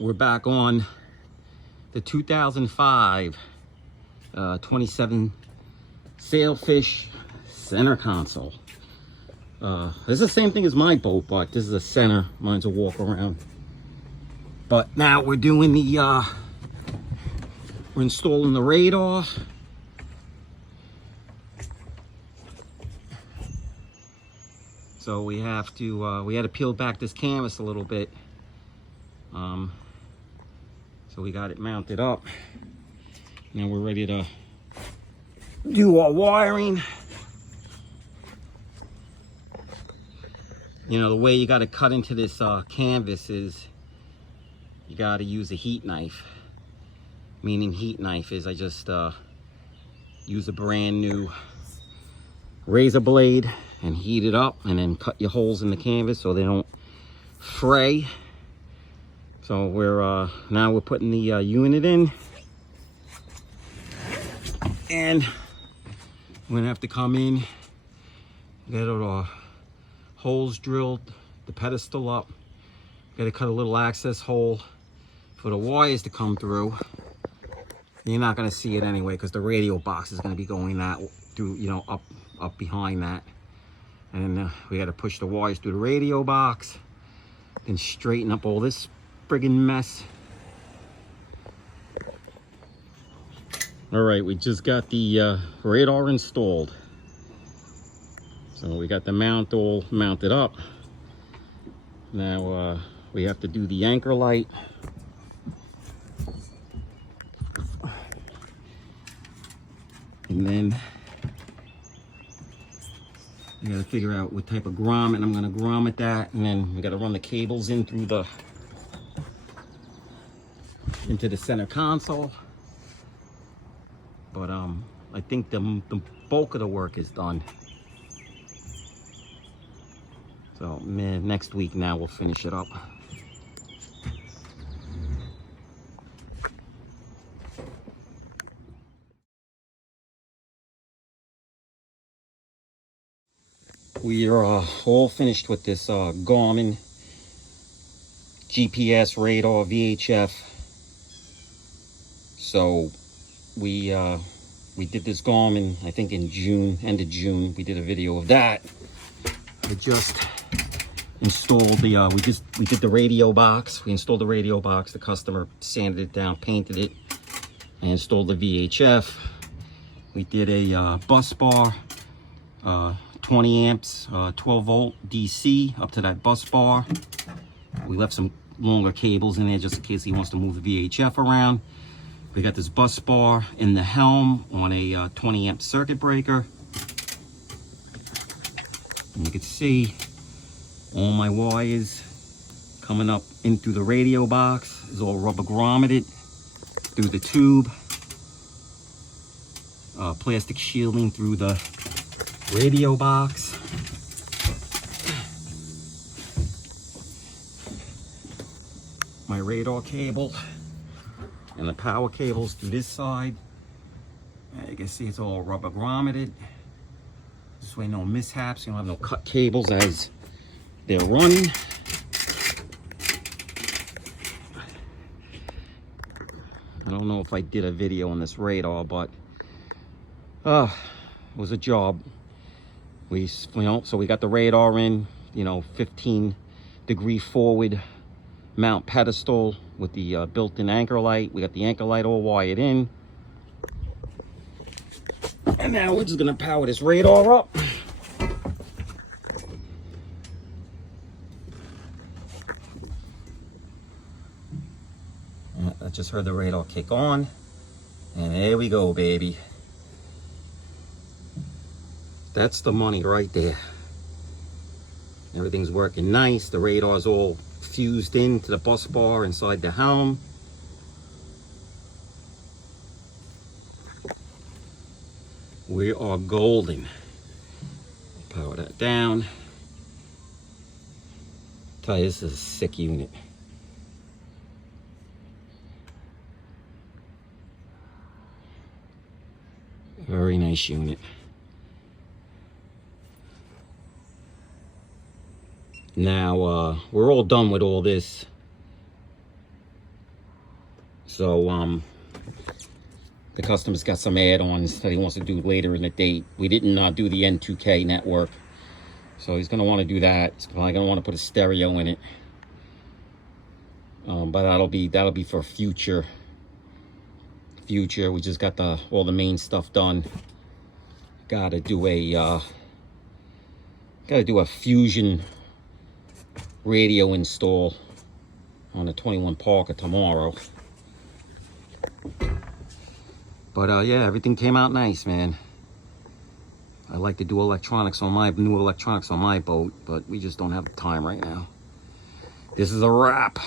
we're back on the 2005 27 Sailfish center console. This is the same thing as my boat, but this is a center. Mine's a walk around. But now we're doing the we're installing the radar. So we have to we had to peel back this canvas a little bit. So we got it mounted up. Now we're ready to do our wiring. You know, the way you got to cut into this canvas is you got to use a heat knife. Meaning heat knife is I just use a brand new razor blade and heat it up and then cut your holes in the canvas so they don't fray. So we're now we're putting the unit in, and we're gonna have to come in, get our holes drilled, the pedestal up. Gotta cut a little access hole for the wires to come through. You're not gonna see it anyway because the radio box is gonna be going that through, you know, up behind that. And we got to push the wires through the radio box and straighten up all this friggin' mess. All right, we just got the radar installed. So we got the mount all mounted up. Now we have to do the anchor light. And then you gotta figure out what type of grommet I'm gonna grommet that, and then we gotta run the cables in through the into the center console. But I think the bulk of the work is done. So next week now we'll finish it up. We are all finished with this Garmin GPS radar VHF. So we did this Garmin, I think in June, end of June. We did a video of that. I just installed the we did the radio box. We installed the radio box. The customer sanded it down, painted it, and installed the VHF. We did a bus bar. 20 amps, 12 volt DC up to that bus bar. We left some longer cables in there just in case he wants to move the VHF around. We got this bus bar in the helm on a 20 amp circuit breaker. And you can see all my wires coming up in through the radio box. Is all rubber grommeted through the tube. Plastic shielding through the radio box. My radar cable and the power cables to this side. You can see it's all rubber grommeted. This way no mishaps. You don't have no cut cables as they're running. I don't know if I did a video on this radar, but it was a job. So we got the radar in, 15-degree forward mount pedestal with the built-in anchor light. We got the anchor light all wired in. And now we're just gonna power this radar up. I just heard the radar kick on. And there we go, baby. That's the money right there. Everything's working nice. The radar's all fused into the bus bar inside the helm. We are golden. Power that down. Tell you, this is a sick unit. Very nice unit. Now, we're all done with all this. So the customer's got some add-ons that he wants to do later in the date. We didn't do the N2K network, so he's gonna want to do that. He's probably gonna want to put a stereo in it, but that'll be for future. We just got all the main stuff done. Gotta do a Fusion radio install on the 21 Parker tomorrow. But yeah, everything came out nice, man. I like to do new electronics on my boat, but we just don't have the time right now. This is a wrap.